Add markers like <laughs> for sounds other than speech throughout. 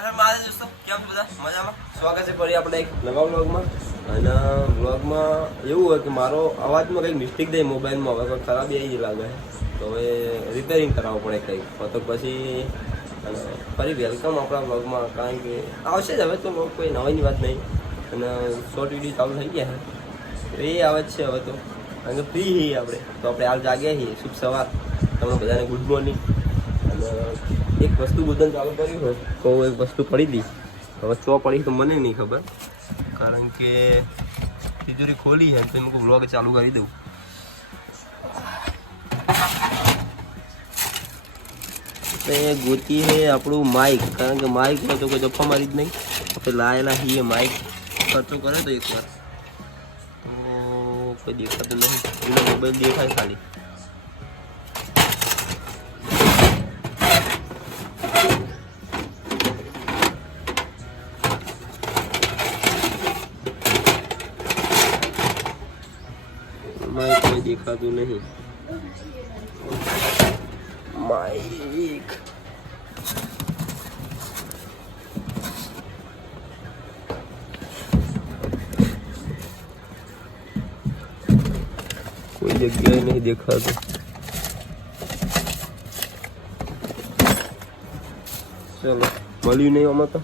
મારે દોસ્તો કેમ બધા? મજામાં? સ્વાગત છે ફરી આપણે એક નવા વ્લોગમાં. અને વ્લોગમાં એવું હોય કે મારો અવાજમાં કંઈક મિસ્ટેક થઈ મોબાઈલમાં હવે કોઈ ખરાબી આવી લાગે. તો હવે રિપેરિંગ કરાવવું પડે કંઈક. તો પછી, અને ફરી વેલકમ આપણા વ્લોગમાં, કારણ કે આવશે જ હવે તો કોઈ નવાની વાત નહીં. અને શોર્ટ વીડિયો ચાલુ થઈ ગયા છે. એ આવે જ છે હવે તો. કે ફ્રી છીએ આપણે. તો આપણે હાલ જાગ્યા છીએ, શુભ સવાર. તમને બધાને ગુડ મોર્નિંગ અને એક વસ્તુ બુદ્ધન ચાલુ કર્યું હોય તો એક વસ્તુ પડી હતી હવે ચો પડી તો મને નહીં ખબર. કારણ કે તિજોરી ખોલી છે તો એમ વ્લોગ ચાલુ કરી દઉં. એ ગોતી છે આપણું માઇક કારણ કે માઇક હોય તો કોઈ દફા મારી જ નહીં. આપણે લાયેલા છીએ માઇક ખર્ચો કરે તો એકવાર. તો કોઈ દેખાતું નહીં. મોબાઈલ દેખાય ખાલી. માઇક કોઈ દેખાતું નહીં માઇક કોઈ જગ્યાએ નહીં દેખાતું ચલો મળ્યું નહીં આમાં તો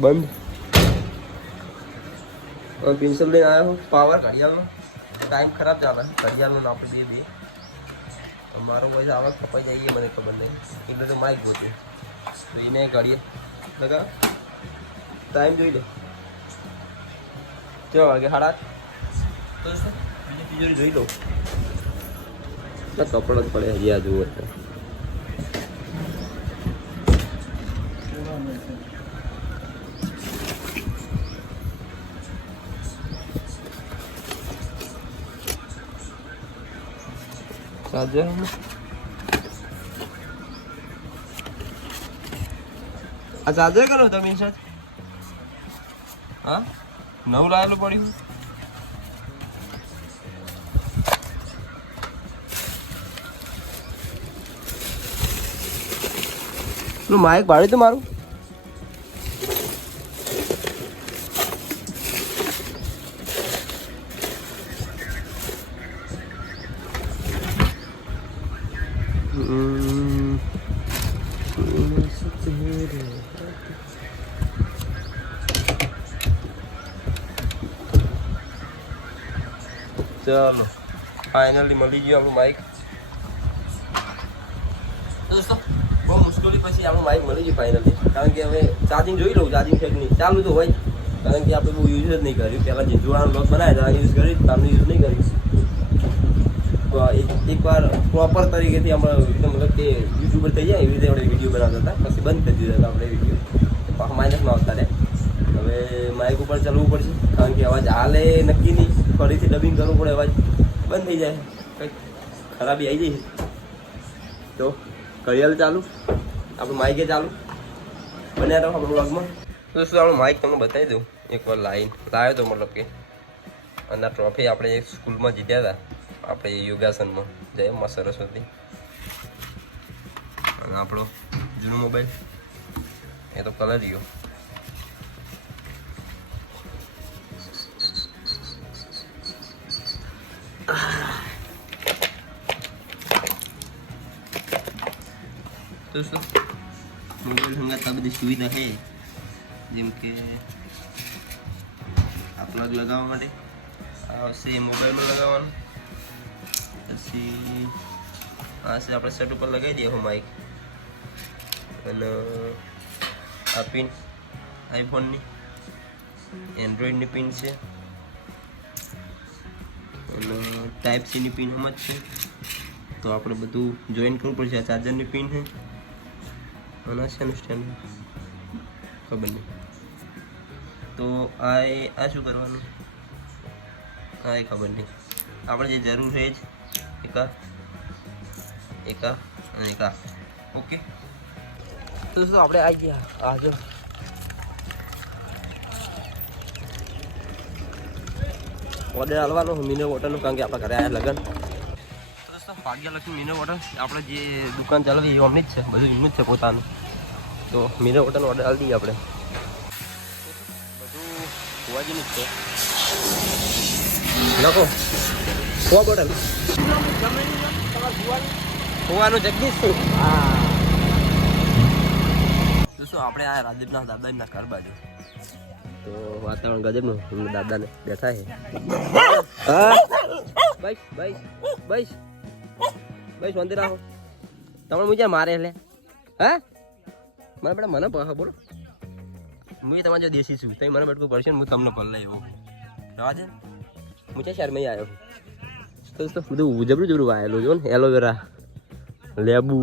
બંધ પેન્સિલ લઈને આવ્યો હું પાવર ઘડિયાળનો ટાઈમ ખરાબ ચાલે ઘડિયાળનો આપણે બે બે મારો પૈસા આવક કપાઈ જઈએ મને ખબર નહીં એટલે તો માઇક ગોતું તો એને ઘડીએ લગા ટાઈમ જોઈ લે ચલો વાગે સાડા આઠ. તો બીજી જોઈ લઉં કપડા જ પડે હજી આ જુઓ ચાર્જર આ ચાર્જર કરો તમે સર હા? નવું લાવેલું પડ્યું માઇક ભાડ્યું તો મારું. ચાલો. ફાઇનલી મળી ગયું આપણું માઇક દોસ્તો, બહુ મુશ્કેલી પછી આપણું માઇક મળી ગયું ફાઇનલી કારણ કે હવે ચાર્જિંગ જોઈ લઉં ચાર્જિંગ છે નહીં ચાલુ તો હોય કારણ કે આપણે બહુ યુઝ જ નહીં કર્યું. પહેલાં જીજુવાળાનો બ્લોગ બનાવ્યા હતા યુઝ કરી તમને યુઝ નહીં કર્યું. એક એકવાર પ્રોપર તરીકેથી આપણે મતલબ કે યુટ્યુબર થઈ જાય, એવી રીતે આપણે વીડિયો બનાવતા હતા. પછી બંધ કરી દીધા હતા આપણે વીડિયો માઇનસમાં આવતા રહ્યા. હવે માઇક ઉપર ચાલવું પડશે. કારણ કે અવાજ હાલે નક્કી નહીં. ફરીથી ડબિંગ કરવું પડે, અવાજ બંધ થઈ જાય. કંઈક ખરાબી આવી જાય તો ઘડિયાળ ચાલુ, આપણું માઇકે ચાલુ. બન્યા રહો આપણું બ્લોગમાં તો શું, આપણું માઇક તમને બતાવી દઉં. એકવાર લાઈન લાવ્યો તો મતલબ કે અને આ ટ્રોફી આપણે એક સ્કૂલમાં જીત્યા હતા. આપણે યોગાસનમાં. જય મા સરસ્વતી. અને આપણો જૂનો મોબાઈલ એ તો કલર રહ્યો. તો શું મોબાઈલ સંગાત આ બધી સુવિધા છે. જેમ કે આ પ્લગ લગાવવા માટે આવશે મોબાઈલમાં લગાવવાનું. પછી આ છે આપણે સેટ ઉપર લગાવી દઈએ હું માઇક અને આ પિન આઈફોનની એન્ડ્રોઈડની પિન છે. અને ટાઈપ સીની પિન એમ જ છે તો આપણે બધું જોઈન કરવું પડશે. આ ચાર્જરની પિન છે. અને આ શેનું સ્ટેન્ડ ખબર નહીં. તો આ એ, આ શું કરવાનું? હા એ ખબર નહીં. આપણે જે જરૂર છે જ એકા એકા અને એકા ઓકે? તો શું આપણે આવી ગયા? આ જો. ઓર્ડર હાલવાનો મિનરલ વોટરનું કારણ કે આપણા ઘરે આવ્યા લગન. ભાગ્યલક્ષ્મી મિનર હોટલ આપણે જે દુકાન ચલાવી એ અમની જ છે. બધું એમનું જ છે પોતાનું. તો મિનર હોટલનો ઓર્ડર આપી દઈએ આપણે. બધું હોવાજીનું જ છે. લખો. ખોવા બોટલ ખોવાનું જગદીશ શું? આપણે આ રાજદીપના દાદાના ઘર બાજુ. તો વાતાવરણ ગજબનું, એમના દાદાને બેઠા છે. બસ. બસ શાંતિ રાખો. તમે મુજે મારે એટલે? હે? મને બેટા મને પહ બોલો. હું તમારે જો દેશી છું. તમે મને બટકું પડશે હું તમને પલ્લા એવું રવા છે હું છે શહેરમાં આવ્યો તો તો બધું જબરું જબરું આવેલું જો ને, એલોવેરા, લેબુ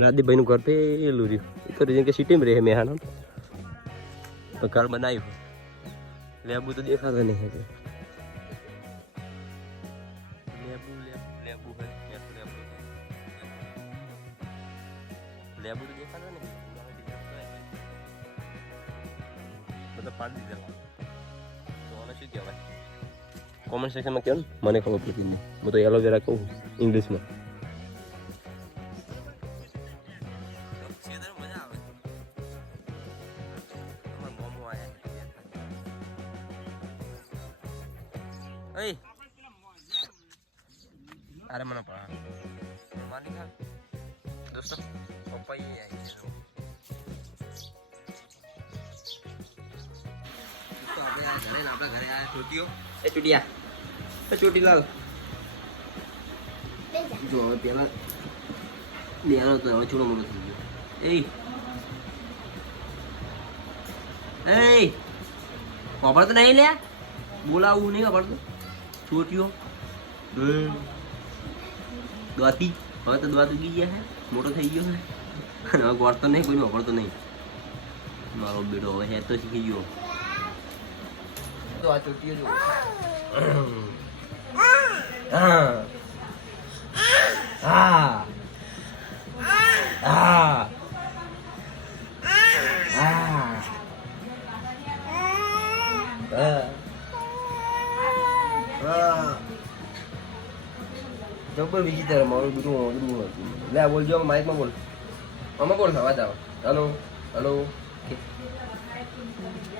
રાદીભાઈનું ઘર પેલું રહ્યું. તો રીઝન કે સિટીમાં રહે મેહાનો તો ઘર બનાવ્યું. લેબુ તો દેખાતો નહીં બધા પાડી દીધા તો આને શું કહેવાય કોમેન્ટ સેક્શનમાં કહો ને મને ખબર પડતી નહીં હું તો એલોવેરા કહું ઇંગ્લિશમાં મજા આવે અમાર મોમો આયા ઓય અરે મને પા માની ખા દોસ્તો પપ્પા એ આવી આપણા ઘરે આયા ચોટીઓ એ ચોટિયા. એ ચોટીલાલ જો. હવે પેલા લેવાનો તો હવે થોડો મોટો થઈ ગયો. એ એ ખબર તો નહીં લ્યા બોલાવું નહીં ખબર તો. છોટીઓ દ્વાતી હવે તો દ્વાત ઉગી ગયા હે. મોટો થઈ ગયો હે. હવે ગોળતો નહીં કોઈ વાપરતો નહીં. મારો બેડો હવે હે તો શીખી ગયો. તો આ ચોટીઓ મારું બધું બધું હતું. લે બોલ જો માઇકમાં બોલ. આમાં બોલ અવાજ આવે. હલો હલો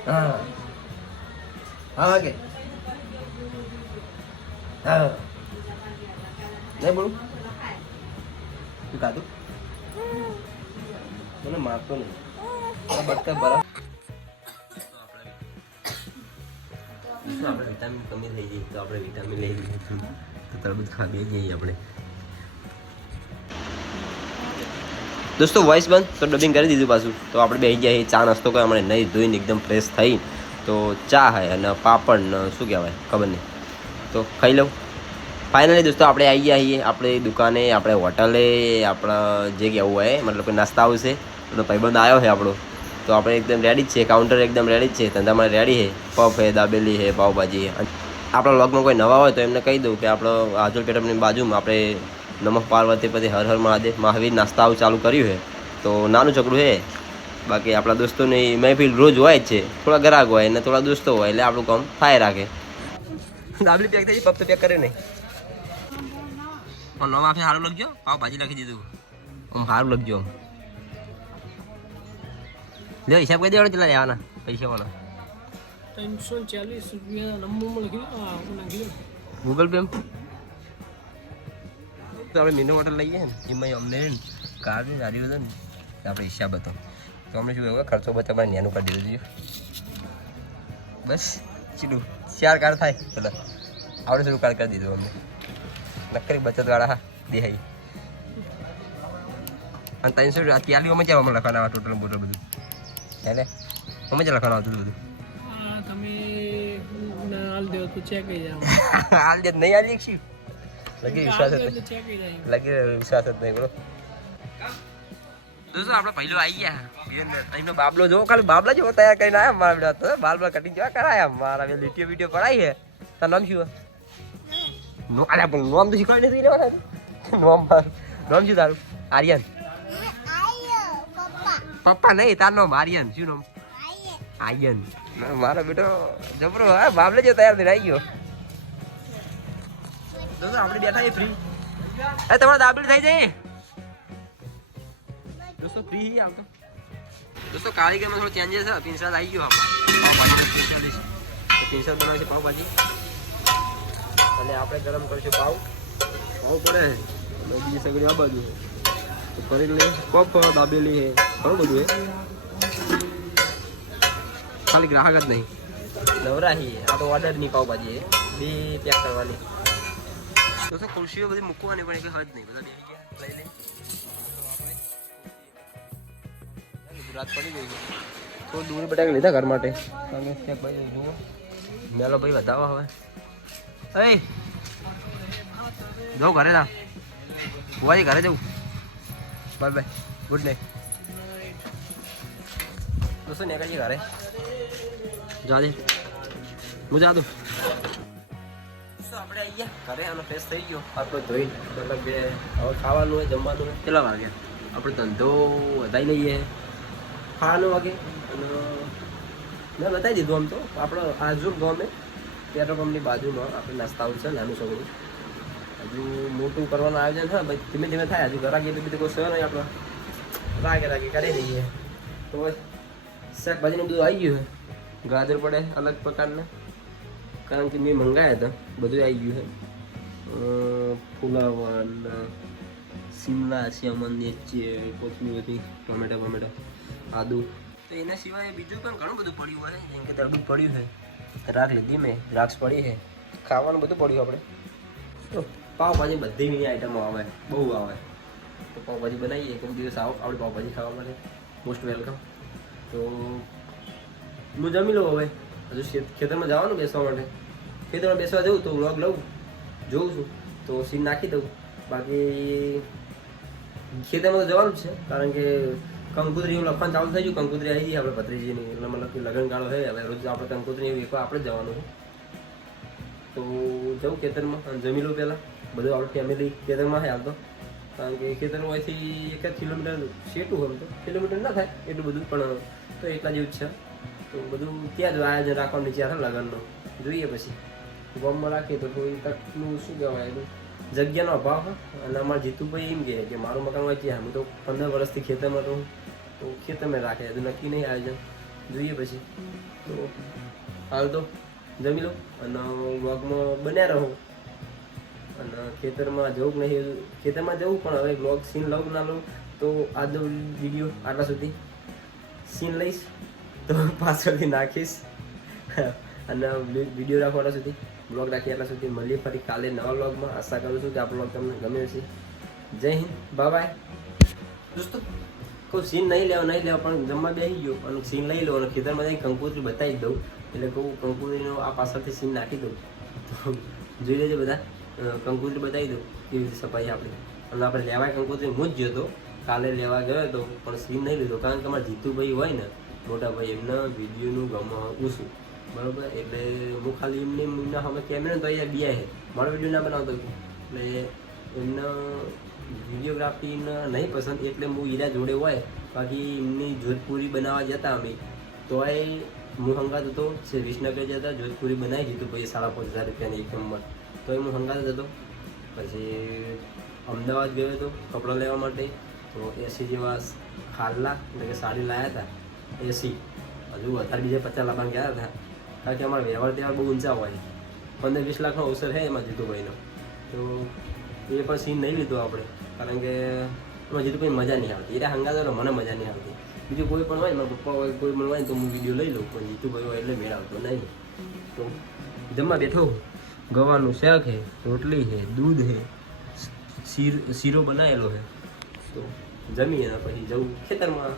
હા. હા કે. હા નહીં બોલું? તું કાતું મને મારતો નહીં. આ બટકા બરાબર. આપણે વિટામિન કમી થઈ ગઈ, તો આપણે વિટામિન લઈ લીધું તો તરબૂત ખાવી જઈએ આપણે. દોસ્તો વોઇસ બંધ, તો ડબિંગ કરી દીધું પાછું. તો આપણે બે ગયા ચા નાસ્તો કરે હમણાં નહીં, ધોઈને એકદમ ફ્રેશ થઈ. તો ચા હે અને પાપડ ને શું કહેવાય, ખબર નહીં. તો ખાઈ લઉં. ફાઇનલી દોસ્તો, આપણે આવી ગયા છીએ આપણે દુકાને, આપણે હોટલે, આપણા જે કહેવું હોય, મતલબ કે નાસ્તા આવશે એનો ભાઈબંધ આવ્યો છે આપણો. તો આપણે એકદમ રેડી જ છે કાઉન્ટર એકદમ રેડી જ છે, ધંધામાં રેડી છે પફ છે દાબેલી છે પાવભાજી આપણા વ્લોગમાં કોઈ નવા હોય તો એમને કહી દઉં કે આપણો આજોલ પેટમની બાજુમાં આપણે નમઃ પાર્વતી પછી હર હર મહાદેવ, મહાવીર નાસ્તા આવું ચાલુ કર્યું છે. તો નાનું છોકરું છે બાકી આપણા દોસ્તોની મહેફિલ રોજ હોય જ છે. થોડા ગ્રાહક હોય અને થોડા દોસ્તો હોય એટલે આપણું કામ થાય રાખે. દાબલી પેક થઈ તો પેક કરે નહીં. પણ નવા સારું લખજો પાવ ભાજી લખી દીધું. આમ સારું લખજો લે હિસાબ કરી દેવાનો કેટલા લેવાના પૈસાવાના ત્રણસો ચાલીસ નંબરમાં લખી દઉં. ગૂગલ પે આપણે મિનો હોટલ લઈએ ને એમાં અમને બધું ને આપણે હિસાબ હતો. તો અમને શું કહ્યું ખર્ચો બચા આપણે નેનું કરી દીધું જોઈએ બસ ચીડું. ચાર કાર્ડ થાય. પેલા આવડે શું કાર્ડ કરી દીધું અમને નક્કરી બચતવાળા હા દેહાઈ અને ત્રણસો ત્યાલી અમે જવા અમે લખવાના ટોટલ બોટલ બધું? એટલે અમે <laughs> જ લખવાનું આવતું બધું? હાલ દો નહીં હાલ લગી વિશ્વાસ એટલે લગી વિશ્વાસ જ નહીં બોલો. દોસ્તો આપણે બાબલો જો ખાલી બાબલા જેવો તૈયાર કરીને આવ્યા મારા બેટા તો. બાબલા કટિંગ જેવા કરાયા? મારા બે બીટીઓ પડાઈ છે. તાર નામ શું નો અલ્યા પણ નામ તો શીખવાડી નથી રહેવાના નામ મારું શું તારું? આર્યન. પપ્પા નહીં, તાર નામ આર્યન. શું નામ? આર્યન મારો બેટો જબરો, હા, બાબલે જેવો તૈયાર થઈને આવી ગયો. દોસ્તો આપણે બેઠા ફ્રી અરે, તમારે દાબેલી થઈ જાય? દોસ્તો ફ્રી આમ તો દોસ્તો કારીગરમાં થોડો ચેન્જીસ છે પિંસરાદ આવી ગયો આપણે પાવભાજી તો પિંસરાદ બનાવે છે પાવભાજી અને આપણે ગરમ કરીશું પાવ પાવ પડે બીજી સગડી આ બાજુ. તો કરી લે પફ દાબેલી છે ઘણું બધું છે ખાલી ગ્રાહક જ નહીં નવરાહી આ તો ઓર્ડરની પાવભાજી હે બે પેક કરવાની દોસ્તો ખુરશીઓ બધી મૂકવાની પણ એક હદ નહીં બધા લઈ લઈ ગુજરાત પડી ગઈ છે. થોડું દૂર બટાકા લીધા ઘર માટે. તમે ચેક ભાઈ જુઓ. મેલો ભાઈ વધાવો હવે. એ જો ઘરે જા. ભુવાજી ઘરે જવું બાય બાય. ગુડ નાઇટ દોસ્તો નીકળીએ ઘરે? જા દે. હું જા દઉં. આપણે આવી ગયા ઘરે આનો ફેસ થઈ ગયો. આપણે ધોઈ મતલબ કે હવે ખાવાનું હોય જમવાનું હોય. કેટલા વાગ્યા? આપણે ધંધો વધારી લઈએ. ખાવાનું વાગે અને મેં બતાવી દીધું આમ તો. આપણો આજુર ગામે પેટ્રોલ પંપની બાજુમાં આપણે નાસ્તાઓ છે, નાનું છોકરું હજુ મોટું કરવાનું આયોજન છે, ભાઈ ધીમે ધીમે થાય. હજુ ઘરા એટલી બધી કોઈ સર નહીં આપણે. રાગે રાગે કરી દઈએ. તો શાકભાજીનું બધું આવી ગયું છે. ગાજર પડે અલગ પ્રકારના. કારણ કે મેં મંગાવ્યા હતા. બધું આવી ગયું છે. ફુલાવર ને શિમલા સેમન નીચે બધી ટોમેટા, ટોમેટો. આદુ. તો એના સિવાય બીજું પણ ઘણું બધું પડ્યું હોય જેમ કે તરબૂજ પડ્યું છે રાખ લીધી મેં દ્રાક્ષ પડી છે. ખાવાનું બધું પડ્યું આપણે. તો પાવભાજી બધી એની આઈટમો આવે બહુ આવે. તો પાવભાજી બનાવીએ કોઈ દિવસ આવો આપણે પાવભાજી ખાવા માટે. મોસ્ટ વેલકમ તો હું જમી લઉં હવે. હજુ ખેતરમાં જવાનું બેસવા માટે. ખેતરમાં બેસવા જવું તો વ્લોગ લઉં જોઉં છું. તો સીન નાખી દઉં. બાકી ખેતરમાં તો જવાનું જ છે કારણ કે કંકુતરી એવું લખવાનું ચાલુ થઈ ગયું. કંકુતરી આવી ગઈ. આપણે ભત્રીજીની એટલે મતલબ કે લગ્ન ગાળો છે. હવે રોજ આપણે કંકુતરી એવું એકવાર આપણે જવાનું છે. તો જવું ખેતરમાં. જમી લઉં પહેલાં. બધું આપણે ફેમિલી ખેતરમાં હાલ તો. કારણ કે ખેતરમાંથી એક જ કિલોમીટર શેટું હોય તો. કિલોમીટર ના થાય એટલું બધું, પણ તો એટલા જેવું જ છે. તો બધું ત્યાં જ આયોજન રાખવાનું વિચાર છે લગ્નનું. જોઈએ પછી. ગોમમાં રાખીએ તો કોઈ તકનું શું કહેવાય એનું? જગ્યાનો અભાવ અને અમારા જીતુભાઈ એમ કહે કે મારું મકાન હોય ત્યાં. હું તો પંદર વર્ષથી ખેતરમાં રહું. તો ખેતરમાં રાખે. હજુ નક્કી નહીં આયોજન જોઈએ પછી. તો હાલ તો જમી લો. અને વ્લોગમાં બન્યા રહો. અને ખેતરમાં જવું નહીં, ખેતરમાં જવું, પણ હવે વ્લોગ સીન લઉં ના લઉં, તો આજનો વીડિયો આટલા સુધી. સીન લઈશ. તો પાછળથી નાખીશ. અને વીડિયો રાખો સુધી. બ્લોગ રાખીએ એટલા સુધી મળીએ ફરી કાલે નવા બ્લોગમાં આશા કરું છું કે આ બ્લોગ તમને ગમે છે જય હિન્દ. બાય દોસ્તો, કોઈ સીન નહીં લેવા નહીં લેવા, પણ જમવા બેસી ગયો. અને સીન લઈ લો અને ખેતરમાં જઈને કંકુતરી બતાવી દઉં. એટલે કહું, કંકુતરીનો આ પાછળથી સીન નાખી દઉં. તો જોઈ લેજો બધા. કંકુતરી બતાવી દઉં કેવી રીતે સફાઈ આપણી. અને આપણે લેવાય કંકુતરી. હું જ ગયો હતો. કાલે લેવા ગયો હતો, પણ સીન નહીં લીધો. કારણ કે અમારા જીતુભાઈ હોય ને મોટા ભાઈ એમના વિડીયોનું ગમ ઓછું બરોબર? એટલે હું ખાલી એમને એમના હવે કેમેરા તો અહીંયા બીયા છે મારો વીડિયો ના બનાવતો એટલે એમને વિડીયોગ્રાફીને નહીં પસંદ, એટલે હું હીરા જોડે હોય, બાકી એમની જોધપુરી બનાવવા જતા અમે. તોય હું હંગાત હતો છે વિસનગર જતા જોધપુરી બનાવી દીધું, પછી સાડા પાંચ હજાર રૂપિયાની એક નંબર. તોય હું હંગાત હતો. પછી અમદાવાદ ગયો હતો કપડાં લેવા માટે. તો એસી જેવા ખાલલા એટલે કે સાડી લાવ્યા હતા એસી હજુ વધારે બીજા પચાસ લાખમાં ગયા હતા. કારણ કે અમારા વ્યવહાર તહેવાર બહુ ઊંચા હોય. પંદર વીસ લાખનો અવસર છે એમાં જીતુભાઈનો. તો એ પણ સીન નહીં લીધો આપણે. કારણ કે એમાં જીતુભાઈ મજા નહીં આવતી. એટલે હંગાતો મને મજા નહીં આવતી. બીજું કોઈ પણ હોય મારા પપ્પા હોય, કોઈ પણ હોય તો હું વીડિયો લઈ લઉં. પણ જીતુભાઈ હોય એટલે મેળ આવતો નહીં તો જમવા બેઠો ગવાનું શાક છે રોટલી છે દૂધ છે શીર શીરો બનાવેલો છે તો જમીએ પછી જવું ખેતરમાં.